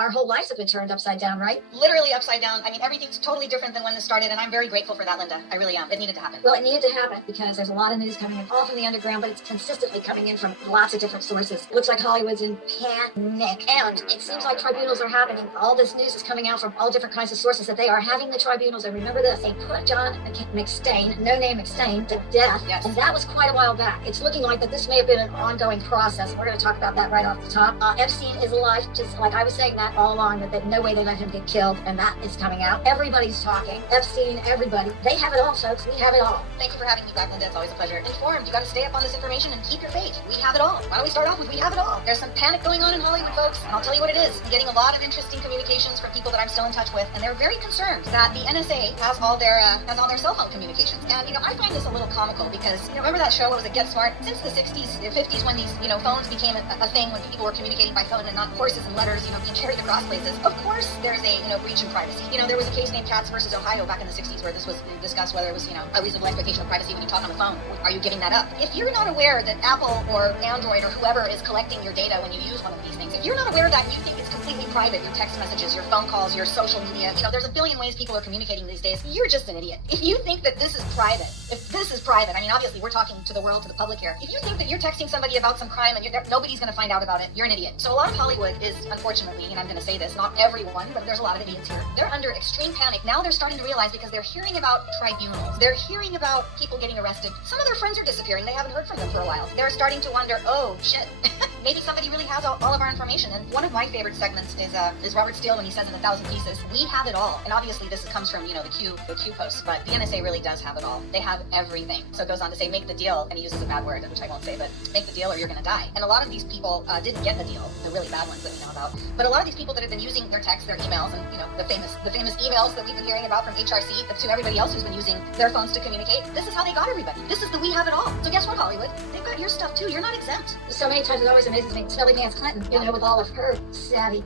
our whole lives have been turned upside down, right? Literally upside down. I mean, everything's totally different than when this started, and I'm very grateful for that, Linda. I really am. It needed to happen. Well, it needed to happen because there's a lot of news coming in, all from the underground, but it's consistently coming in from lots of different sources. Looks like Hollywood's in panic, and it seems like tribunals are happening. All this news is coming out from all different kinds of sources that they are having the tribunals. And remember this, they put John McStain, no name McStain, to death. Yes. And that was quite a while back. It's looking like that this may have been an ongoing process. We're going to talk about that right off the top. Epstein is alive, just like I was saying that all along, that no way they let him get killed, and that is coming out. Everybody's talking. Epstein, everybody. They have it all, folks. We have it all. Thank you for having me back, Linda. It's always a pleasure. Informed. You got to stay up on this information and keep your faith. We have it all. Why don't we start off with we have it all? There's some panic going on in Hollywood, folks, and I'll tell you what it is. I'm getting a lot of interesting communications from people that I'm still in touch with, and they're very concerned that the NSA has all their cell phone communications. And I find this a little comical because remember that show? What was it? Get Smart? Since the 60s, 50s, when these phones became a thing, when people were communicating by phone and not horses and letters, being carried across places. Of course, there's a breach in privacy. There was a case named Katz versus Ohio back in the 60s where this was discussed, whether it was a reasonable expectation of privacy when you talk on the phone. Are you giving that up? If you're not aware that Apple or Android or whoever is collecting your data when you use one of these things, if you're not aware of that and you think it's completely private, your text messages, your phone calls, your social media, there's a billion ways people are communicating these days, you're just an idiot. If you think that this is private, obviously we're talking to the world, to the public here. If you think that you're texting somebody about some crime and nobody's going to find out about it, you're an idiot. So a lot of Hollywood is, unfortunately, and I'm going to say this, not everyone, but there's a lot of idiots here. They're under extreme panic. Now they're starting to realize because they're hearing about tribunals. They're hearing about people getting arrested. Some of their friends are disappearing. They haven't heard from them for a while. They're starting to wonder, oh, shit. Maybe somebody really has all of our information. And one of my favorite segments is Robert Steele when he says in 1,000 Pieces, we have it all. And obviously this comes from, the Q posts, but the NSA really does have it all. They have everything. So it goes on to say, make the deal, and he uses a bad word, which I won't say, but make the deal or you're going to die. And a lot of these people didn't get the deal, the really bad ones that we know about. But a lot of these people that have been using their texts, their emails, and the famous emails that we've been hearing about from HRC to everybody else who's been using their phones to communicate, this is how they got everybody. This is the we have it all. So guess what, Hollywood? They've got your stuff too. You're not exempt. So many times it always amazes me, Smelly Pants Clinton, with all of her savvy,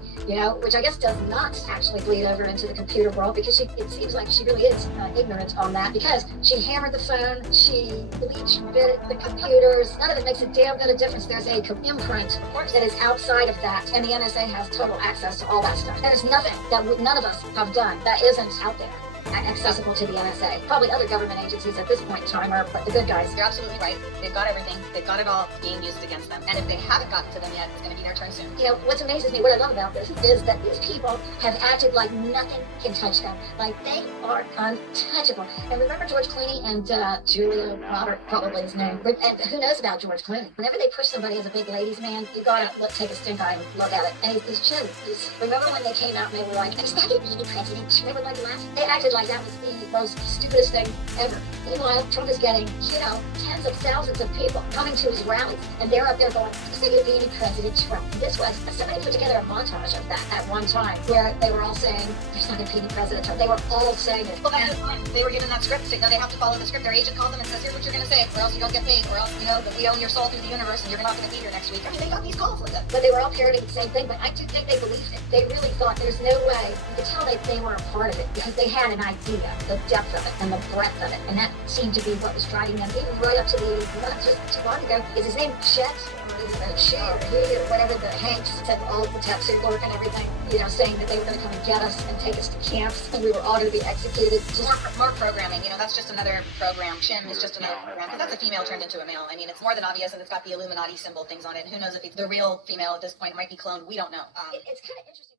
which I guess does not actually bleed over into the computer world because it seems like she really is ignorant on that because she hammered the phone, she bleach bit the computers. None of it makes a damn bit of difference. There's a imprint that is outside of that, and the NSA has total access to all that stuff. There's nothing that none of us have done that isn't out there, accessible to the NSA. Probably other government agencies at this point in time are the good guys. You're absolutely right. They've got everything. They've got it all being used against them. And if they haven't gotten to them yet, it's going to be their turn soon. What amazes me, what I love about this, is that these people have acted like nothing can touch them. Like they are untouchable. And remember George Clooney and Julia Robert, probably his name. And who knows about George Clooney? Whenever they push somebody as a big ladies man, you gotta take a stink eye and look at it. And his chin is, remember when they came out and they were like, is that an eating president? Remember like last? They acted like that was the most stupidest thing ever. Meanwhile, Trump is getting, tens of thousands of people coming to his rallies, and they're up there going, is there going to be any President Trump? This was, somebody put together a montage of that at one time, where they were all saying, there's not going to be any President Trump. They were all saying it. Well, that's the time. They were given that script, so now they have to follow the script. Their agent called them and says, here's what you're going to say, or else you don't get paid, or else, that we own your soul through the universe, and you're not going to be here next week. I mean, they got these calls like that. But they were all parroting the same thing, but I do think they believed it. They really thought there's no way. You could tell that they were a part of it, because they had an idea, the depth of it and the breadth of it, and that seemed to be what was driving them, even right up to not just too long ago. Is his name Chet? She or he or whatever, the Hanks said all the tattoo work and everything, saying that they were going to come and get us and take us to camps and we were all going to be executed. Just more programming, that's just another program. Shim is just another program, because that's a female turned into a male. I mean, it's more than obvious, and it's got the Illuminati symbol things on it, and who knows if it's the real female at this point. It might be cloned. We don't know. It's kind of interesting.